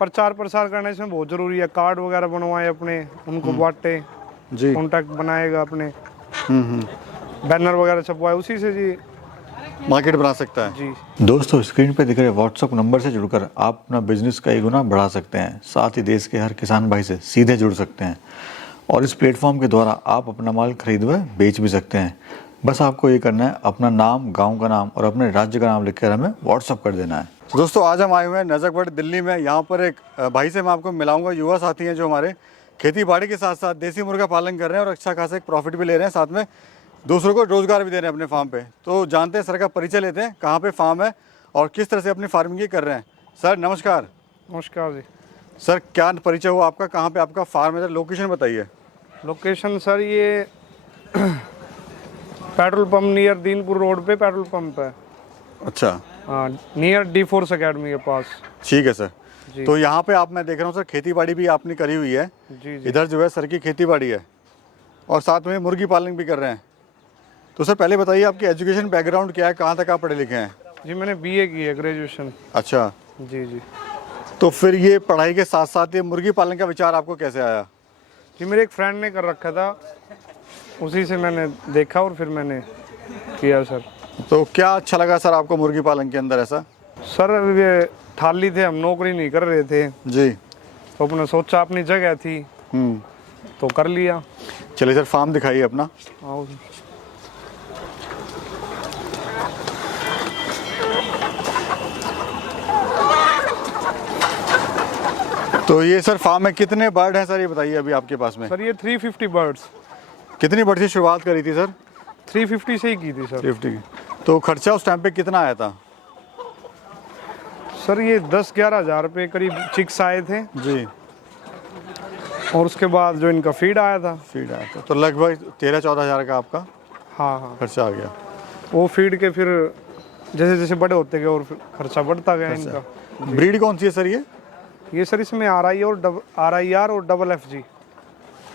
प्रचार प्रसार करना इसमें बहुत जरूरी है। कार्ड वगैरह बनवाए अपने, उनको बांटे जी, कॉन्टैक्ट बनाएगा अपने, बैनर वगैरह छपवाए, उसी से जी मार्केट बना सकता है। जी। दोस्तों, स्क्रीन पे दिख रहे व्हाट्सएप नंबर से जुड़कर आप अपना बिजनेस कई गुना बढ़ा सकते हैं। साथ ही देश के हर किसान भाई से सीधे जुड़ सकते हैं और इस प्लेटफॉर्म के द्वारा आप अपना माल खरीद व बेच भी सकते हैं। बस आपको ये करना है, अपना नाम, गांव का नाम और अपने राज्य का नाम लिखकर हमें व्हाट्सएप कर देना है। तो दोस्तों, आज हम आए हुए हैं नज़कगढ़ दिल्ली में। यहाँ पर एक भाई से मैं आपको मिलाऊंगा, युवा साथी हैं जो हमारे खेती बाड़ी के साथ साथ देसी मुर्गा पालन कर रहे हैं और अच्छा खासा एक प्रॉफिट भी ले रहे हैं, साथ में दूसरों को रोज़गार भी दे रहे हैं अपने फार्म पे। तो जानते हैं सर का परिचय लेते हैं, कहाँ पे फार्म है और किस तरह से अपनी फार्मिंग कर रहे हैं। सर नमस्कार। नमस्कार जी। सर क्या परिचय हुआ आपका, कहाँ पे आपका फार्म है, लोकेशन बताइए। लोकेशन सर ये petrol pump near Dinpur road पे पेट्रोल पंप है। अच्छा, हाँ, नियर D4 अकेडमी के पास। ठीक है सर। जी। तो यहाँ पे आप, मैं देख रहा हूँ सर, खेती बाड़ी भी आपने करी हुई है। जी जी। इधर जो है सर की खेती बाड़ी है और साथ में मुर्गी पालन भी कर रहे हैं। तो सर पहले बताइए आपकी एजुकेशन बैकग्राउंड क्या है, कहाँ तक आप पढ़े लिखे हैं? जी मैंने BA की है, ग्रेजुएशन। अच्छा, जी जी। तो फिर ये पढ़ाई के साथ साथ ये मुर्गी पालन का विचार आपको कैसे आया? जी मेरे एक फ्रेंड ने कर रखा था, उसी से मैंने देखा और फिर मैंने किया सर। तो क्या अच्छा लगा सर आपको मुर्गी पालन के अंदर ऐसा? सर ये थाली थे, हम नौकरी नहीं कर रहे थे, जी। तो अपने सोचा अपनी जगह थी तो कर लिया। चलिए सर, फार्म दिखाइए अपना। आओ। तो ये सर फार्म में कितने बर्ड हैं सर, ये बताइए अभी आपके पास में? सर ये 350 बर्ड्स। कितनी बर्ड से शुरुआत करी थी सर? 350 से ही की थी सर। 50 की। तो खर्चा उस टाइम पे कितना आया था? सर ये 10-11 हज़ार रुपये करीब चिक्स आए थे जी। और उसके बाद जो इनका फीड आया था। फीड आया था, तो लगभग 13-14 हज़ार का आपका हाँ हाँ। खर्चा आ गया। वो फीड के फिर जैसे जैसे बड़े होते गए और फिर खर्चा बढ़ता गया इनका। ब्रीड कौन सी है सर ये? ये सर इसमें RIR और डबल FG।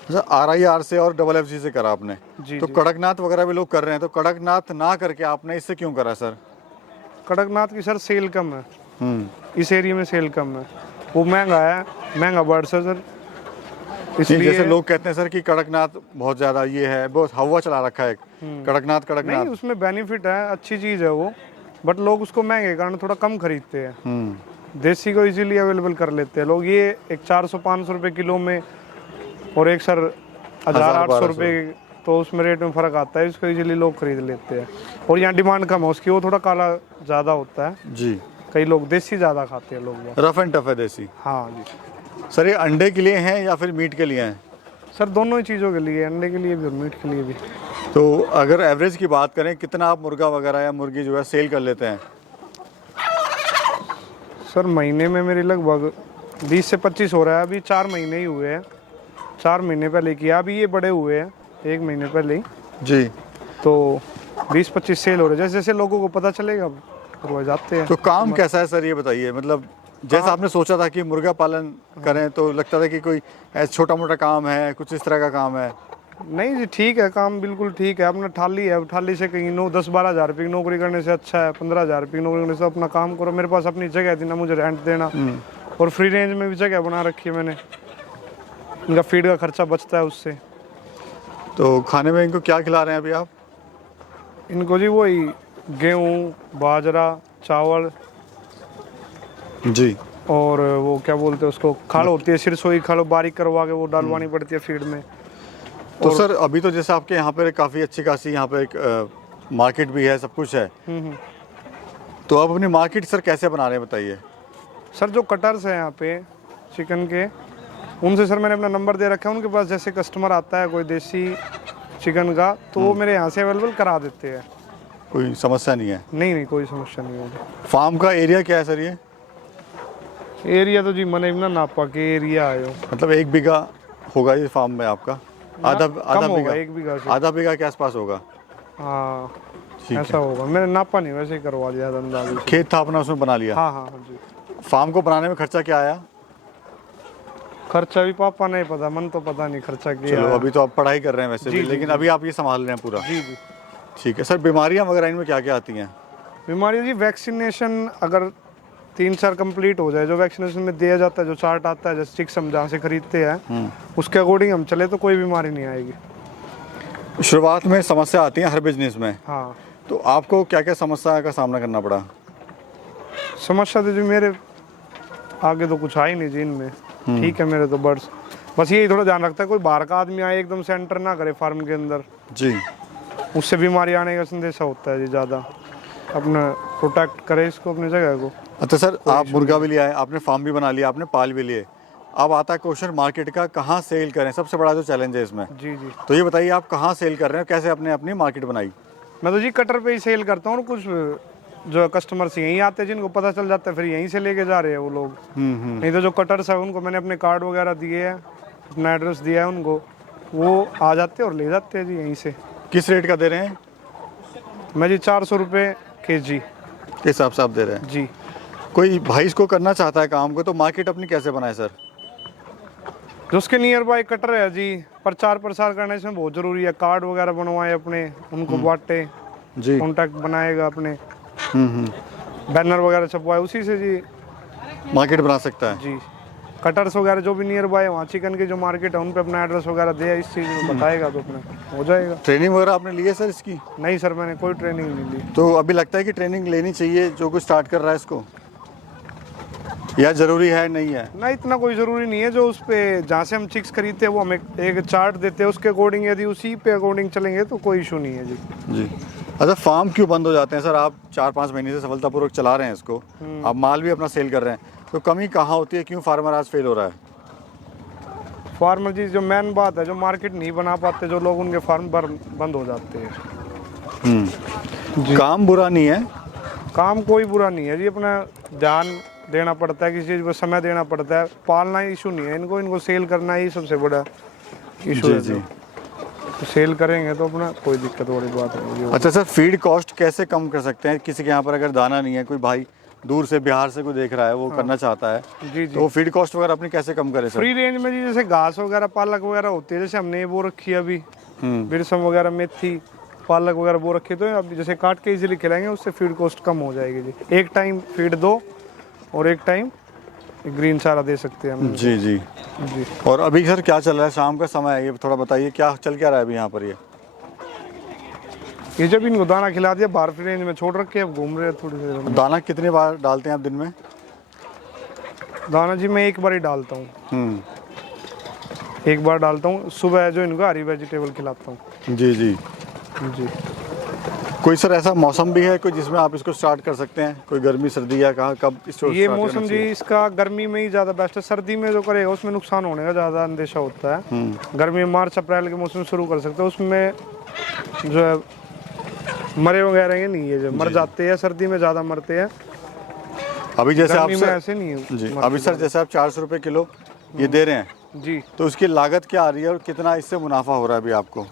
अच्छा, RIR से और डबल FG से करा आपने? जी तो जी। कड़कनाथ वगैरह भी लोग कर रहे हैं, तो कड़कनाथ ना करके आपने इससे क्यों करा सर? कड़कनाथ की सर सेल कम है, इस एरिया में सेल कम है, वो महंगा है, महंगा बर्ड्स है सर, नहीं, इसलिए। जैसे लोग कहते हैं सर कि कड़कनाथ बहुत ज़्यादा ये है, बहुत हवा चला रखा है कड़कनाथ। नहीं, उसमें बेनिफिट है, अच्छी चीज़ है वो, बट लोग उसको महंगे के कारण थोड़ा कम खरीदते हैं। देसी को इजीली अवेलेबल कर लेते हैं लोग। ये एक 400-500 रुपये किलो में और एक सर 1000-800 रुपये, तो उसमें रेट में फ़र्क आता है, इसको इजीली लोग खरीद लेते हैं। और यहाँ डिमांड कम है उसकी, वो थोड़ा काला ज़्यादा होता है जी। कई लोग देसी ज़्यादा खाते हैं लोग। रफ एंड टफ है देसी। हाँ जी सर ये अंडे के लिए हैं या फिर मीट के लिए हैं? सर, दोनों ही चीज़ों के लिए, अंडे के लिए भी और मीट के लिए भी। तो अगर एवरेज की बात करें, कितना आप मुर्गा वगैरह या मुर्गी जो है सेल कर लेते हैं? सर महीने में मेरे लगभग 20 से 25 हो रहा है। अभी 4 महीने ही हुए हैं, 4 महीने पहले किया, अभी ये बड़े हुए हैं 1 महीने पहले ही जी। तो 20-25 सेल हो रहे हैं। जैसे जैसे लोगों को पता चलेगा वो जाते हैं। तो काम कैसा है सर, ये बताइए। मतलब जैसा आपने सोचा था कि मुर्गा पालन करें, तो लगता था कि कोई ऐसा छोटा मोटा काम है, कुछ इस तरह का काम है? नहीं जी, ठीक है, काम बिल्कुल ठीक है। अपना थाली है, थाली से कहीं 9-10-12 हज़ार रुपये की नौकरी करने से अच्छा है 15 हज़ार रुपये की नौकरी करने से। अपना काम करो, मेरे पास अपनी जगह थी ना, मुझे रेंट देना, और फ्री रेंज में भी जगह बना रखी है मैंने, इनका फीड का खर्चा बचता है उससे। तो खाने में इनको क्या खिला रहे हैं अभी आप? इनको जी वही गेहूँ, बाजरा, चावल जी। और वो क्या बोलते हैं उसको, खाल होती है, सिरसोई खाल बारीक करवा के वो डालवानी पड़ती है फीड में। तो सर अभी तो जैसे आपके यहाँ पर काफ़ी अच्छी खासी यहाँ पे एक मार्केट भी है, सब कुछ है, तो आप अपनी मार्केट सर कैसे बना रहे हैं बताइए? सर जो कटर्स हैं यहाँ पे चिकन के, उनसे सर मैंने अपना नंबर दे रखा है, उनके पास जैसे कस्टमर आता है कोई देसी चिकन का, तो वो मेरे यहाँ से अवेलेबल करा देते हैं। कोई समस्या नहीं है? नहीं, कोई समस्या नहीं है। फार्म का एरिया क्या है सर ये? एरिया तो जी मैंने ना नापा के एरिया आयो, मतलब 1 बीघा होगा ये फार्म में आपका? आधा बीघा? 1 बीघा से आधा बीघा के आसपास होगा? हाँ, ठीक ऐसा होगा। मैंने नापा नहीं, वैसे ही करवा दिया था अंदाज़े से। खेत था अपना, उसमें बना लिया? हाँ जी। फार्म को बनाने में खर्चा क्या आया? खर्चा भी पापा नहीं पता, मन तो पता नहीं खर्चा किया। चलो अभी तो आप पढ़ाई कर रहे हैं वैसे भी, लेकिन अभी आप ये संभाल रहे हैं पूरा? जी। ठीक है सर। बीमारियां वगैरह इनमें क्या क्या आती हैं? बीमारी जी, वैक्सीनेशन अगर 3-4 कंप्लीट हो जाए, जो वैक्सीनेशन में दिया जाता है, जो चार्ट आता है, जैसे चिक्स हम जहाँ से खरीदते हैं उसके अकॉर्डिंग हम चले तो कोई बीमारी नहीं आएगी। शुरुआत में समस्या आती है हर बिजनेस में, हाँ, तो आपको क्या क्या समस्या का सामना करना पड़ा? समस्या तो जी मेरे आगे तो कुछ आ ही नहीं जी इनमें, ठीक है मेरे तो बर्ड्स, बस यही थोड़ा ध्यान रखता है कोई बाहर का आदमी आए एकदम से एंटर ना करे फार्म के अंदर, जी, उससे बीमारी आने का संदेशा होता है जी। ज़्यादा अपना प्रोटेक्ट करे इसको, अपनी जगह को। अच्छा सर, आप मुर्गा भी लिया है, आपने फार्म भी बना लिया, आपने पाल भी लिए, अब आता है क्वेश्चन मार्केट का, कहाँ सेल करें, सबसे बड़ा जो चैलेंज है इसमें। जी जी, तो ये बताइए आप कहाँ सेल कर रहे हो, कैसे आपने अपनी मार्केट बनाई? मैं तो जी कटर पे ही सेल करता हूँ, और कुछ जो कस्टमर्स यहीं आते हैं जिनको पता चल जाता है फिर यहीं से लेके जा रहे हैं वो लोग। नहीं तो जो कटर्स है उनको मैंने अपने कार्ड वगैरह दिए हैं, अपना एड्रेस दिया है उनको, वो आ जाते हैं और ले जाते हैं जी यहीं से। किस रेट का दे रहे हैं? मैं जी 400 रुपये kg किस हिसाब से आप दे रहे हैं? जी। कोई भाई इसको करना चाहता है काम को, तो मार्केट अपनी कैसे बनाए सर? जो उसके नियर बाय कटर है जी, प्रचार प्रसार करना इसमें बहुत जरूरी है, कार्ड वगैरह बनवाए अपने, उनको बांटे, जी, कॉन्टैक्ट बनाएगा अपने, बैनर वगैरह छपवाए, उसी से जी मार्केट बना सकता है। जी। कटर्स वगैरह जो भी नियर बाय है वहाँ चिकन की जो मार्केट है उन पे अपना एड्रेस वगैरह दे, इस चीज़ में बताएगा तो अपना हो जाएगा। ट्रेनिंग वगैरह आपने ली है सर इसकी? नहीं सर, मैंने कोई ट्रेनिंग नहीं ली। तो अभी लगता है कि ट्रेनिंग लेनी चाहिए जो कुछ स्टार्ट कर रहा है इसको, या जरूरी है नहीं है? ना, इतना कोई ज़रूरी नहीं है। जो उस पे जहाँ से हम चिक्स खरीदते हैं वो हमें एक चार्ट देते हैं, उसके अकॉर्डिंग यदि उसी पे अकॉर्डिंग चलेंगे तो कोई इशू नहीं है जी। जी। अच्छा, फार्म क्यों बंद हो जाते हैं सर? आप 4-5 महीने से सफलतापूर्वक चला रहे हैं इसको, आप माल भी अपना सेल कर रहे हैं, तो कमी कहाँ होती है, क्यों फार्मर आज फेल हो रहा है? फार्मर जी जो मेन बात है, जो मार्केट नहीं बना पाते जो लोग, उनके फार्म बंद हो जाते हैं। काम बुरा नहीं है, काम कोई बुरा नहीं है जी, अपना ध्यान देना पड़ता है, किसी चीज़ को समय देना पड़ता है। पालना इशू नहीं है इनको, इनको सेल करना ही सबसे बड़ा इशू है। जी। तो सेल करेंगे तो अपना कोई दिक्कत वाली बात नहीं है। अच्छा सर, फीड कॉस्ट कैसे कम कर सकते हैं? किसी के यहाँ पर अगर दाना नहीं है, कोई भाई दूर से बिहार से कोई देख रहा है, वो करना चाहता है, जी तो फीड कॉस्ट वगैरह अपनी कैसे कम करे सर? फ्री रेंज में जी, जैसे घास वगैरह पालक वगैरह होती है, जैसे हमने वो रखी है अभी, बिरसम वगैरह, मेथी, पालक वगैरह वो रखी, तो अब जैसे काट के इजीली खिलाएंगे, उससे फीड कॉस्ट कम हो जाएगी जी। एक टाइम फीड दो और एक टाइम ग्रीन चारा दे सकते हैं हम। जी जी जी। और अभी सर क्या चल रहा है? शाम का समय है, ये थोड़ा बताइए क्या चल क्या रहा है अभी यहाँ पर? ये जब इनको दाना खिला दिया, बाहर फ्री रेंज में छोड़ रखे, अब घूम रहे हैं थोड़ी देर में। दाना कितनी बार डालते हैं आप दिन में? दाना जी मैं एक बार ही डालता हूँ, एक बार डालता हूँ सुबह, जो इनको हरी वेजिटेबल खिलाता हूँ। जी जी जी। कोई सर ऐसा मौसम भी है कोई जिसमें आप इसको स्टार्ट कर सकते हैं? कोई गर्मी सर्दी या कहाँ कब इसको ये start मौसम करना जी चाहिए? इसका गर्मी में ही ज़्यादा बेस्ट है, सर्दी में जो करेगा उसमें नुकसान होने का ज़्यादा अंदेशा होता है। गर्मी में मार्च अप्रैल के मौसम में शुरू कर सकते हो, उसमें जो है मरे वगैरह ये नहीं है, जो मर जाते हैं सर्दी में ज़्यादा मरते हैं, अभी जैसे आप गर्मी में ऐसे नहीं है। जी, अभी सर जैसे आप 400 रुपये किलो ये दे रहे हैं, जी। तो उसकी लागत क्या आ रही है और कितना इससे मुनाफा हो रहा है अभी आपको?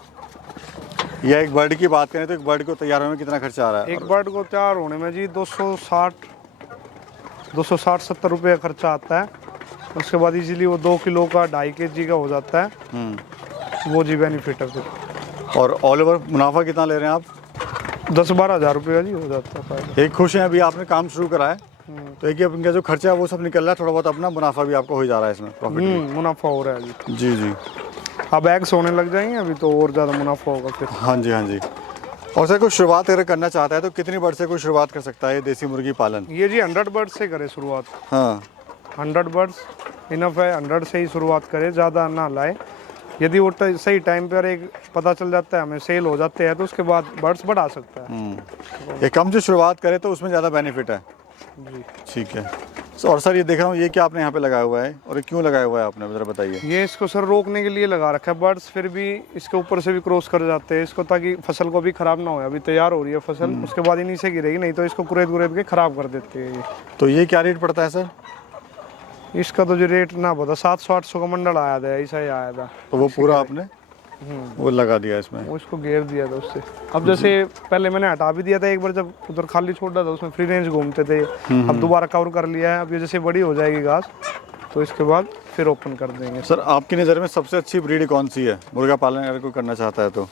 या एक बर्ड की बात करें तो एक बर्ड को तैयार होने में कितना खर्चा आ रहा है? एक बर्ड को तैयार होने में जी 260-70 रुपये खर्चा आता है। उसके बाद इजीली वो 2 किलो का 2.5 kg का हो जाता है, वो जी बेनिफिट है फिर। और ऑल ओवर मुनाफा कितना ले रहे हैं आप? 10-12 हज़ार रुपये का जी हो जाता है फायदा। एक खुश हैं अभी आपने काम शुरू करा है, तो एक इनका जो खर्चा है वो सब निकल रहा है, थोड़ा बहुत अपना मुनाफा भी आपको हो जा रहा है इसमें, प्रॉफिट भी। मुनाफा हो रहा है जी। जी जी अब एग्स होने लग जाएंगे अभी तो और ज़्यादा मुनाफा होगा फिर। हाँ जी, हाँ जी। और सर कोई शुरुआत अगर करना चाहता है तो कितनी बर्ड से कोई शुरुआत कर सकता है ये देसी मुर्गी पालन? ये जी 100 बर्ड से करे शुरुआत। हाँ, 100 बर्ड्स इनफ है, 100 से ही शुरुआत करे, ज़्यादा ना लाए। यदि वो सही टाइम पर एक पता चल जाता है, हमें सेल हो जाते हैं, तो उसके बाद बर्ड्स बढ़ा सकता है। ये कम से शुरुआत करे तो उसमें ज़्यादा बेनिफिट है। जी। ठीक है। और सर ये देख रहा हूँ, ये क्या आपने यहाँ पे लगाया हुआ है और ये क्यों लगाया हुआ है आपने, ज़रा बताइए। ये इसको सर रोकने के लिए लगा रखा है, बर्ड्स फिर भी इसके ऊपर से भी क्रॉस कर जाते हैं इसको, ताकि फसल को भी खराब ना हो। अभी तैयार हो रही है फसल, उसके बाद ही नीचे गिरेगी, नहीं तो इसको कुरेद के खराब कर देते हैं ये। तो ये क्या रेट पड़ता है सर? इसका तो जो रेट ना पता, 700-800 का मंडल आया था, ऐसा ही आया था। तो वो पूरा आपने वो लगा दिया इसमें? वो इसको घेर दिया था उससे। अब जैसे पहले मैंने हटा भी दिया था एक बार, जब उधर खाली छोड़ दिया था, उसमें फ्री रेंज घूमते थे। अब दोबारा कवर कर लिया है। अब ये जैसे बड़ी हो जाएगी घास तो इसके बाद फिर ओपन कर देंगे। सर आपकी नज़र में सबसे अच्छी ब्रीड कौन सी है मुर्गा पालन अगर कोई करना चाहता है तो?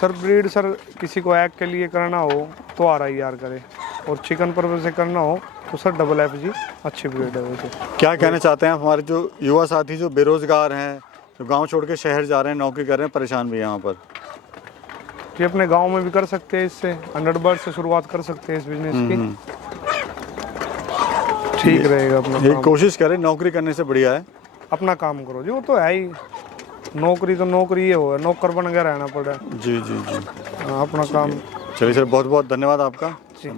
सर ब्रीड सर किसी को एग के लिए करना हो तो RIR करे, और चिकन पर्पज से करना हो तो सर डबल FG अच्छी ब्रीड है वैसे। क्या कहना चाहते हैं आप हमारे जो युवा साथी जो बेरोजगार हैं, जो गांव छोड़ के शहर जा रहे हैं, नौकरी कर रहे हैं, परेशान भी हैं यहाँ पर? ये अपने गांव में भी कर सकते हैं, इससे 100 बर्ड से शुरुआत कर सकते हैं इस बिजनेस की, ठीक रहेगा अपना ये काम। कोशिश करें, नौकरी करने से बढ़िया है अपना काम करो जी, वो तो है ही, नौकरी तो नौकरी ये हो, नौकर बन के रहना पड़ा। जी जी जी। हाँ, अपना काम। चलिए सर, बहुत बहुत धन्यवाद आपका। जी।